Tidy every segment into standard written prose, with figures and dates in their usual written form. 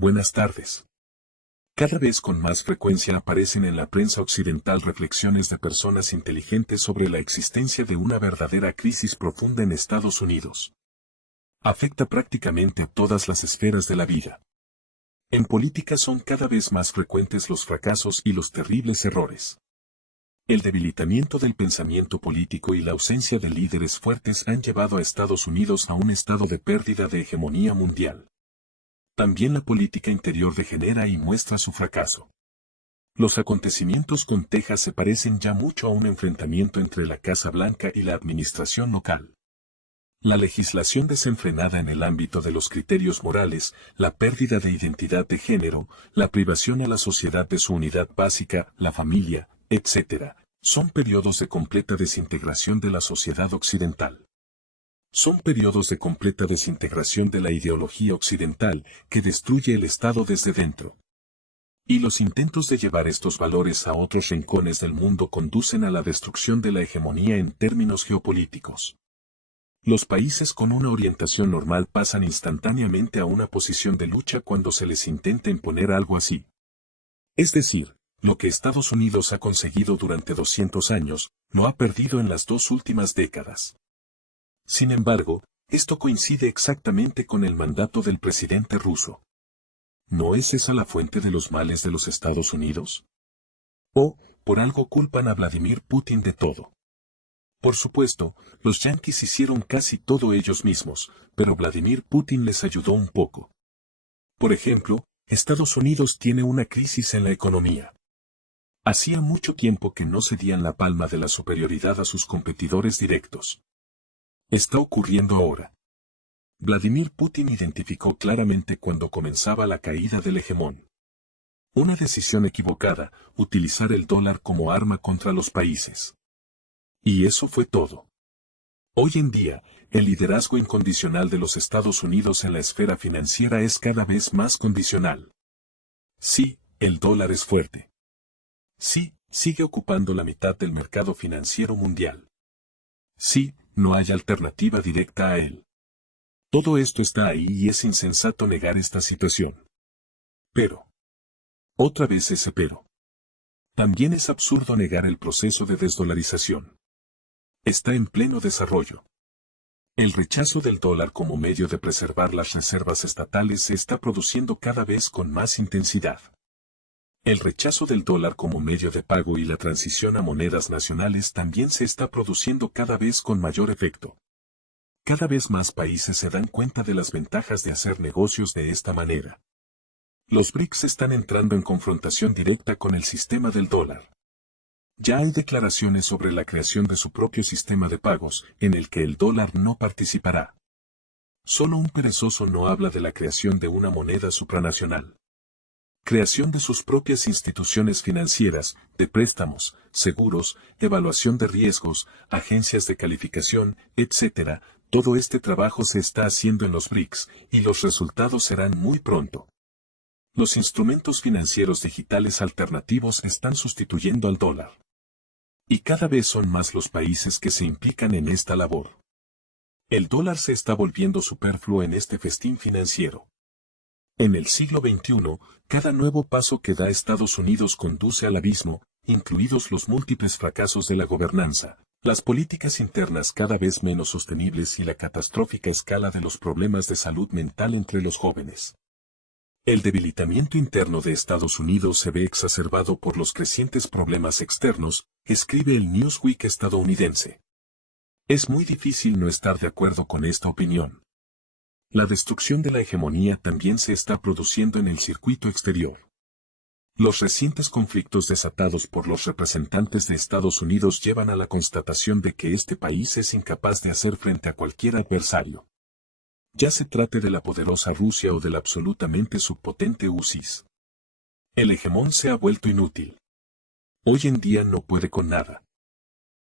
Buenas tardes. Cada vez con más frecuencia aparecen en la prensa occidental reflexiones de personas inteligentes sobre la existencia de una verdadera crisis profunda en Estados Unidos. Afecta prácticamente a todas las esferas de la vida. En política son cada vez más frecuentes los fracasos y los terribles errores. El debilitamiento del pensamiento político y la ausencia de líderes fuertes han llevado a Estados Unidos a un estado de pérdida de hegemonía mundial. También la política interior degenera y muestra su fracaso. Los acontecimientos con Texas se parecen ya mucho a un enfrentamiento entre la Casa Blanca y la administración local. La legislación desenfrenada en el ámbito de los criterios morales, la pérdida de identidad de género, la privación a la sociedad de su unidad básica, la familia, etc., son periodos de completa desintegración de la sociedad occidental. Son periodos de completa desintegración de la ideología occidental que destruye el Estado desde dentro. Y los intentos de llevar estos valores a otros rincones del mundo conducen a la destrucción de la hegemonía en términos geopolíticos. Los países con una orientación normal pasan instantáneamente a una posición de lucha cuando se les intenta imponer algo así. Es decir, lo que Estados Unidos ha conseguido durante 200 años, lo ha perdido en las 2 últimas décadas. Sin embargo, esto coincide exactamente con el mandato del presidente ruso. ¿No es esa la fuente de los males de los Estados Unidos? ¿O, por algo culpan a Vladimir Putin de todo? Por supuesto, los yanquis hicieron casi todo ellos mismos, pero Vladimir Putin les ayudó un poco. Por ejemplo, Estados Unidos tiene una crisis en la economía. Hacía mucho tiempo que no cedían la palma de la superioridad a sus competidores directos. Está ocurriendo ahora. Vladimir Putin identificó claramente cuando comenzaba la caída del hegemón. Una decisión equivocada, utilizar el dólar como arma contra los países. Y eso fue todo. Hoy en día, el liderazgo incondicional de los Estados Unidos en la esfera financiera es cada vez más condicional. Sí, el dólar es fuerte. Sí, sigue ocupando la mitad del mercado financiero mundial. Sí, no hay alternativa directa a él. Todo esto está ahí y es insensato negar esta situación. Pero. Otra vez ese pero. También es absurdo negar el proceso de desdolarización. Está en pleno desarrollo. El rechazo del dólar como medio de preservar las reservas estatales se está produciendo cada vez con más intensidad. El rechazo del dólar como medio de pago y la transición a monedas nacionales también se está produciendo cada vez con mayor efecto. Cada vez más países se dan cuenta de las ventajas de hacer negocios de esta manera. Los BRICS están entrando en confrontación directa con el sistema del dólar. Ya hay declaraciones sobre la creación de su propio sistema de pagos, en el que el dólar no participará. Solo un perezoso no habla de la creación de una moneda supranacional. Creación de sus propias instituciones financieras, de préstamos, seguros, evaluación de riesgos, agencias de calificación, etc. Todo este trabajo se está haciendo en los BRICS, y los resultados serán muy pronto. Los instrumentos financieros digitales alternativos están sustituyendo al dólar. Y cada vez son más los países que se implican en esta labor. El dólar se está volviendo superfluo en este festín financiero. En el siglo XXI, cada nuevo paso que da Estados Unidos conduce al abismo, incluidos los múltiples fracasos de la gobernanza, las políticas internas cada vez menos sostenibles y la catastrófica escala de los problemas de salud mental entre los jóvenes. El debilitamiento interno de Estados Unidos se ve exacerbado por los crecientes problemas externos, escribe el Newsweek estadounidense. Es muy difícil no estar de acuerdo con esta opinión. La destrucción de la hegemonía también se está produciendo en el circuito exterior. Los recientes conflictos desatados por los representantes de Estados Unidos llevan a la constatación de que este país es incapaz de hacer frente a cualquier adversario. Ya se trate de la poderosa Rusia o del absolutamente subpotente UCIS. El hegemón se ha vuelto inútil. Hoy en día no puede con nada.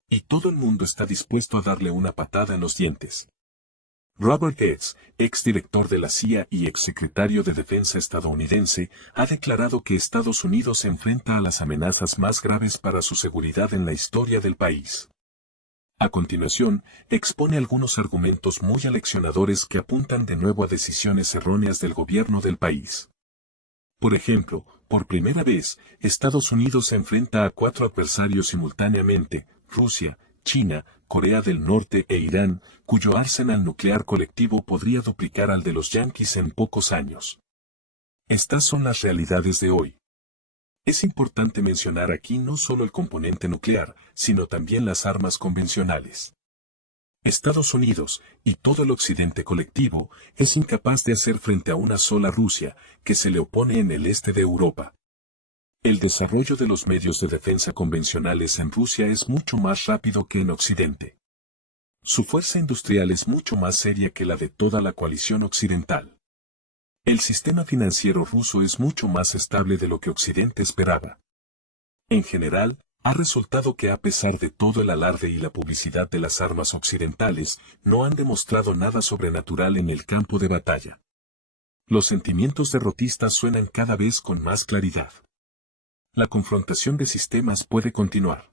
Y todo el mundo está dispuesto a darle una patada en los dientes. Robert Gates, exdirector de la CIA y exsecretario de Defensa estadounidense, ha declarado que Estados Unidos se enfrenta a las amenazas más graves para su seguridad en la historia del país. A continuación, expone algunos argumentos muy aleccionadores que apuntan de nuevo a decisiones erróneas del gobierno del país. Por ejemplo, por primera vez, Estados Unidos se enfrenta a 4 adversarios simultáneamente: Rusia, China, Corea del Norte e Irán, cuyo arsenal nuclear colectivo podría duplicar al de los yanquis en pocos años. Estas son las realidades de hoy. Es importante mencionar aquí no solo el componente nuclear, sino también las armas convencionales. Estados Unidos, y todo el occidente colectivo, es incapaz de hacer frente a una sola Rusia, que se le opone en el este de Europa. El desarrollo de los medios de defensa convencionales en Rusia es mucho más rápido que en Occidente. Su fuerza industrial es mucho más seria que la de toda la coalición occidental. El sistema financiero ruso es mucho más estable de lo que Occidente esperaba. En general, ha resultado que a pesar de todo el alarde y la publicidad de las armas occidentales, no han demostrado nada sobrenatural en el campo de batalla. Los sentimientos derrotistas suenan cada vez con más claridad. La confrontación de sistemas puede continuar.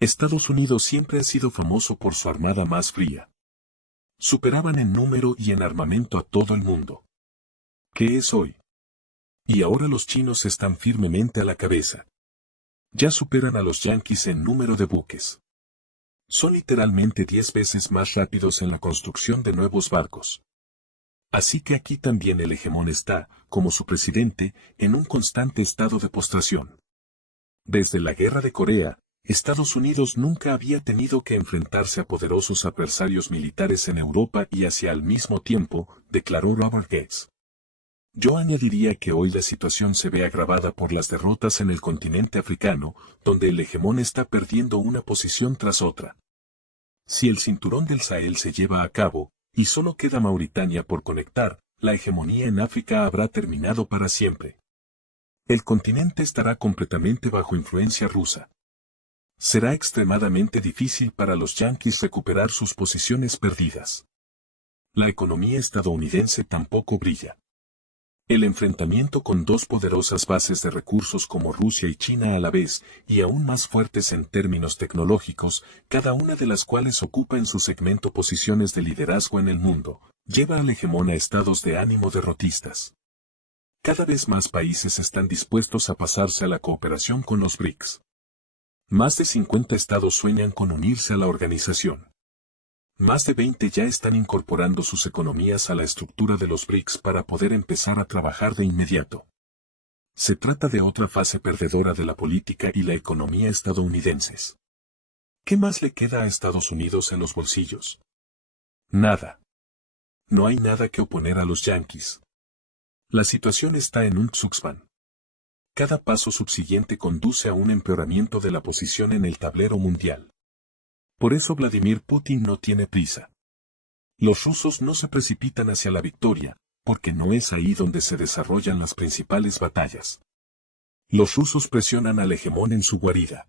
Estados Unidos siempre ha sido famoso por su armada más fría. Superaban en número y en armamento a todo el mundo. ¿Qué es hoy? Y ahora los chinos están firmemente a la cabeza. Ya superan a los yanquis en número de buques. Son literalmente 10 veces más rápidos en la construcción de nuevos barcos. Así que aquí también el hegemón está, como su presidente, en un constante estado de postración. Desde la Guerra de Corea, Estados Unidos nunca había tenido que enfrentarse a poderosos adversarios militares en Europa y Asia al mismo tiempo, declaró Robert Gates. Yo añadiría que hoy la situación se ve agravada por las derrotas en el continente africano, donde el hegemón está perdiendo una posición tras otra. Si el cinturón del Sahel se lleva a cabo, y solo queda Mauritania por conectar, la hegemonía en África habrá terminado para siempre. El continente estará completamente bajo influencia rusa. Será extremadamente difícil para los yanquis recuperar sus posiciones perdidas. La economía estadounidense tampoco brilla. El enfrentamiento con dos poderosas bases de recursos como Rusia y China a la vez, y aún más fuertes en términos tecnológicos, cada una de las cuales ocupa en su segmento posiciones de liderazgo en el mundo, lleva al hegemón a estados de ánimo derrotistas. Cada vez más países están dispuestos a pasarse a la cooperación con los BRICS. Más de 50 estados sueñan con unirse a la organización. Más de 20 ya están incorporando sus economías a la estructura de los BRICS para poder empezar a trabajar de inmediato. Se trata de otra fase perdedora de la política y la economía estadounidenses. ¿Qué más le queda a Estados Unidos en los bolsillos? Nada. No hay nada que oponer a los yanquis. La situación está en un tsukspan. Cada paso subsiguiente conduce a un empeoramiento de la posición en el tablero mundial. Por eso Vladimir Putin no tiene prisa. Los rusos no se precipitan hacia la victoria, porque no es ahí donde se desarrollan las principales batallas. Los rusos presionan al hegemón en su guarida.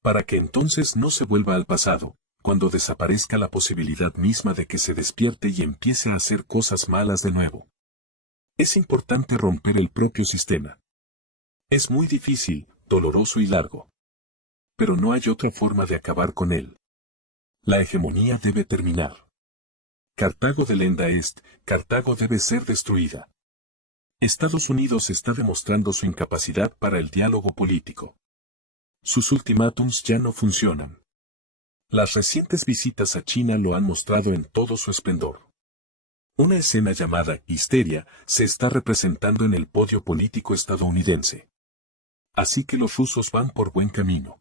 Para que entonces no se vuelva al pasado, cuando desaparezca la posibilidad misma de que se despierte y empiece a hacer cosas malas de nuevo. Es importante romper el propio sistema. Es muy difícil, doloroso y largo. Pero no hay otra forma de acabar con él. La hegemonía debe terminar. Cartago delenda est, Cartago debe ser destruida. Estados Unidos está demostrando su incapacidad para el diálogo político. Sus ultimátums ya no funcionan. Las recientes visitas a China lo han mostrado en todo su esplendor. Una escena llamada histeria se está representando en el podio político estadounidense. Así que los rusos van por buen camino.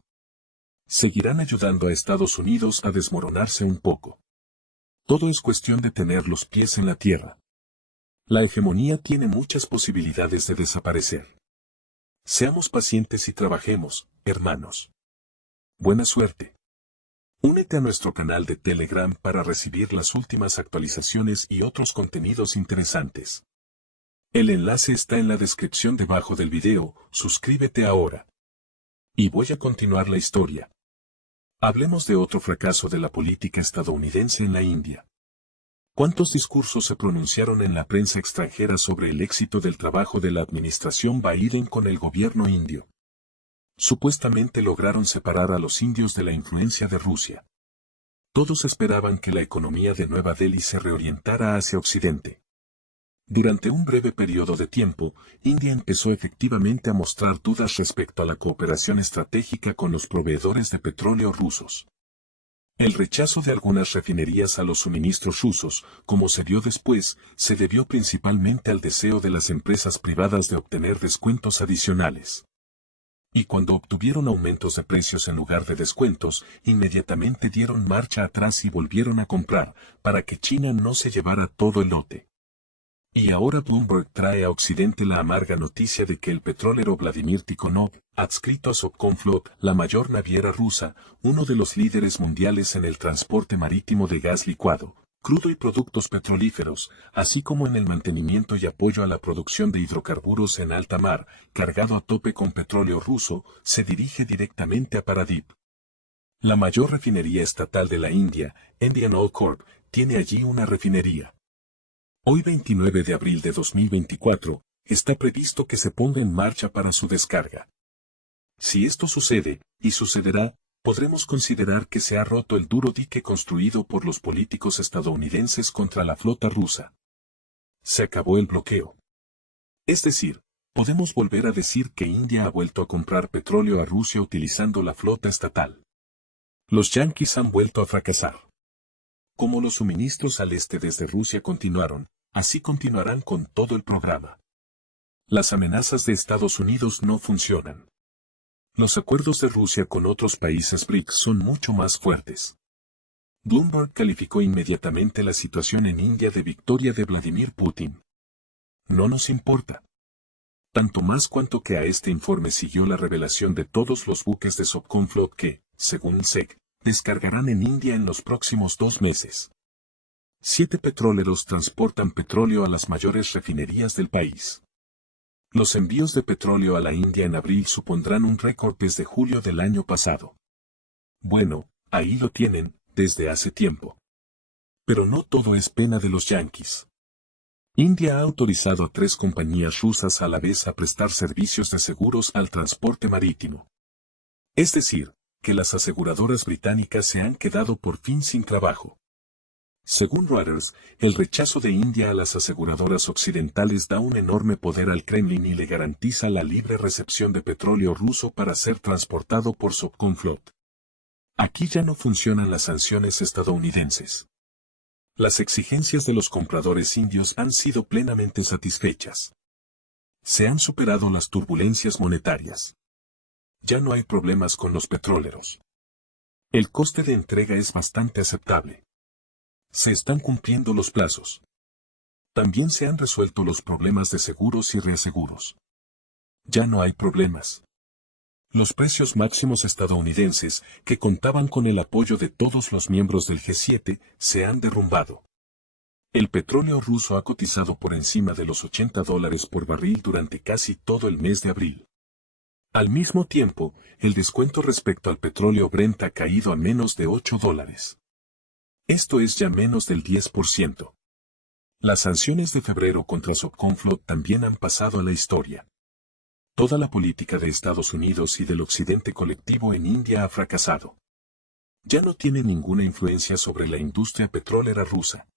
Seguirán ayudando a Estados Unidos a desmoronarse un poco. Todo es cuestión de tener los pies en la tierra. La hegemonía tiene muchas posibilidades de desaparecer. Seamos pacientes y trabajemos, hermanos. Buena suerte. Únete a nuestro canal de Telegram para recibir las últimas actualizaciones y otros contenidos interesantes. El enlace está en la descripción debajo del video, suscríbete ahora. Y voy a continuar la historia. Hablemos de otro fracaso de la política estadounidense en la India. ¿Cuántos discursos se pronunciaron en la prensa extranjera sobre el éxito del trabajo de la administración Biden con el gobierno indio? Supuestamente lograron separar a los indios de la influencia de Rusia. Todos esperaban que la economía de Nueva Delhi se reorientara hacia Occidente. Durante un breve periodo de tiempo, India empezó efectivamente a mostrar dudas respecto a la cooperación estratégica con los proveedores de petróleo rusos. El rechazo de algunas refinerías a los suministros rusos, como se dio después, se debió principalmente al deseo de las empresas privadas de obtener descuentos adicionales. Y cuando obtuvieron aumentos de precios en lugar de descuentos, inmediatamente dieron marcha atrás y volvieron a comprar, para que China no se llevara todo el lote. Y ahora Bloomberg trae a Occidente la amarga noticia de que el petrolero Vladimir Tikhonov, adscrito a Sovcomflot, la mayor naviera rusa, uno de los líderes mundiales en el transporte marítimo de gas licuado, crudo y productos petrolíferos, así como en el mantenimiento y apoyo a la producción de hidrocarburos en alta mar, cargado a tope con petróleo ruso, se dirige directamente a Paradip. La mayor refinería estatal de la India, Indian Oil Corp, tiene allí una refinería. Hoy 29 de abril de 2024, está previsto que se ponga en marcha para su descarga. Si esto sucede, y sucederá, podremos considerar que se ha roto el duro dique construido por los políticos estadounidenses contra la flota rusa. Se acabó el bloqueo. Es decir, podemos volver a decir que India ha vuelto a comprar petróleo a Rusia utilizando la flota estatal. Los yanquis han vuelto a fracasar. Como los suministros al este desde Rusia continuaron, así continuarán con todo el programa. Las amenazas de Estados Unidos no funcionan. Los acuerdos de Rusia con otros países BRICS son mucho más fuertes. Bloomberg calificó inmediatamente la situación en India de victoria de Vladimir Putin. No nos importa. Tanto más cuanto que a este informe siguió la revelación de todos los buques de Sovcomflot que, según SEC, descargarán en India en los próximos 2 meses. 7 petroleros transportan petróleo a las mayores refinerías del país. Los envíos de petróleo a la India en abril supondrán un récord desde julio del año pasado. Bueno, ahí lo tienen, desde hace tiempo. Pero no todo es pena de los yanquis. India ha autorizado a 3 compañías rusas a la vez a prestar servicios de seguros al transporte marítimo. Es decir, que las aseguradoras británicas se han quedado por fin sin trabajo. Según Reuters, el rechazo de India a las aseguradoras occidentales da un enorme poder al Kremlin y le garantiza la libre recepción de petróleo ruso para ser transportado por Sovcomflot. Aquí ya no funcionan las sanciones estadounidenses. Las exigencias de los compradores indios han sido plenamente satisfechas. Se han superado las turbulencias monetarias. Ya no hay problemas con los petroleros. El coste de entrega es bastante aceptable. Se están cumpliendo los plazos. También se han resuelto los problemas de seguros y reaseguros. Ya no hay problemas. Los precios máximos estadounidenses, que contaban con el apoyo de todos los miembros del G7, se han derrumbado. El petróleo ruso ha cotizado por encima de los $80 por barril durante casi todo el mes de abril. Al mismo tiempo, el descuento respecto al petróleo Brent ha caído a menos de $8. Esto es ya menos del 10%. Las sanciones de febrero contra Sovcomflot también han pasado a la historia. Toda la política de Estados Unidos y del occidente colectivo en India ha fracasado. Ya no tiene ninguna influencia sobre la industria petrolera rusa.